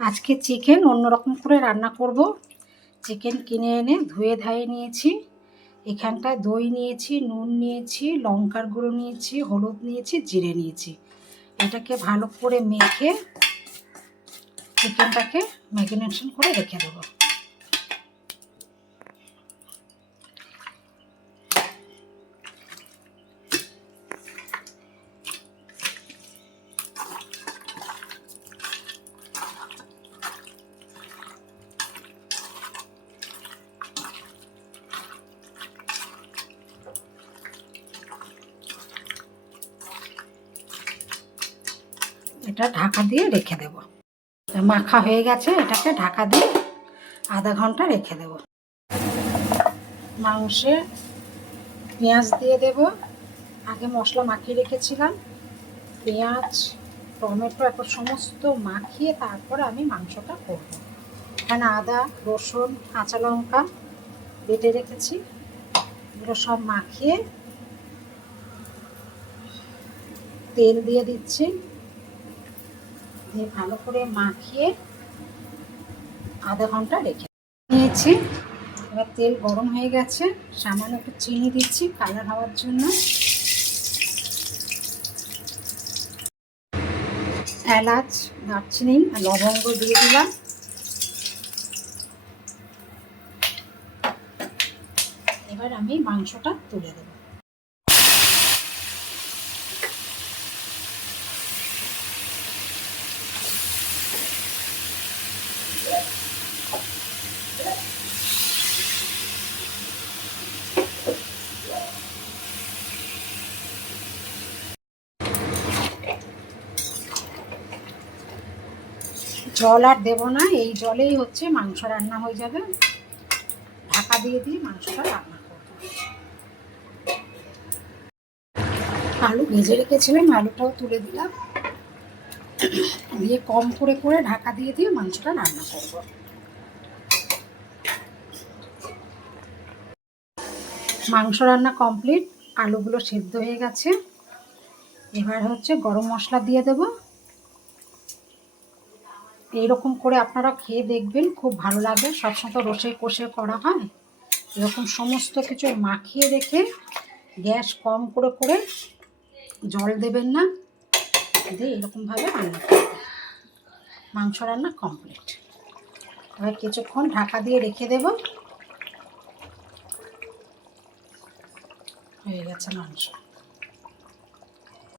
আজকে চিকেন অন্যরকম করে রান্না করব। চিকেন কিনে এনে ধুয়ে ধায়ে নিয়েছি। এখানটায় দই নিয়েছি, নুন নিয়েছি, লঙ্কার গুঁড়ো নিয়েছি, হলুদ নিয়েছি, জিরে নিয়েছি। এটাকে ভালো করে মেখে চিকেনটাকে ম্যারিনেশন করে রেখে দেবো। এটা ঢাকা দিয়ে রেখে দেব। মাখা হয়ে গেছে, এটাকে ঢাকা দিয়ে আধা ঘন্টা রেখে দেব। মাংসে পেঁয়াজ দিয়ে দেব। আগে মশলা মাখিয়ে রেখেছিলাম, পেঁয়াজ টমেটো এখন সমস্ত মাখিয়ে তারপরে আমি মাংসটা করব। এখানে আদা রসুন কাঁচা লঙ্কা বেটে রেখেছি, এগুলো সব মাখিয়ে তেল দিয়ে দিচ্ছি, দিয়ে ভালো করে মাখিয়ে আধা ঘন্টা রেখে নিয়েছি। এবার তেল গরম হয়ে গেছে, সামান্য একটু চিনি দিচ্ছি কালার হওয়ার জন্য, এলাচ দারচিনি আর লবঙ্গ দিয়ে দিলাম। এবার আমি মাংসটা তুলে দেব। জল আর দেবো না, এই জলেই হচ্ছে মাংস রান্না হয়ে যাবে। ঢাকা দিয়ে দিয়ে মাংসটা রান্না করব। আলু ভেজে রেখেছিলাম, আলুটাও তুলে দিলাম, দিয়ে কম করে করে ঢাকা দিয়ে দিয়ে মাংসটা রান্না করব। মাংস রান্না কমপ্লিট, আলুগুলো সেদ্ধ হয়ে গেছে। এবার হচ্ছে গরম মশলা দিয়ে দেব। এইরকম করে আপনারা খেয়ে দেখবেন, খুব ভালো লাগে। সবসময় তো রসে কষে করা হয়, এরকম সমস্ত কিছু মাখিয়ে রেখে গ্যাস কম করে করে, জল দেবেন না, দিয়ে এরকমভাবে রান্না করবেন। মাংস রান্না কমপ্লিট। এবার কিছুক্ষণ ঢাকা দিয়ে রেখে দেব। হয়ে গেছে মাংস।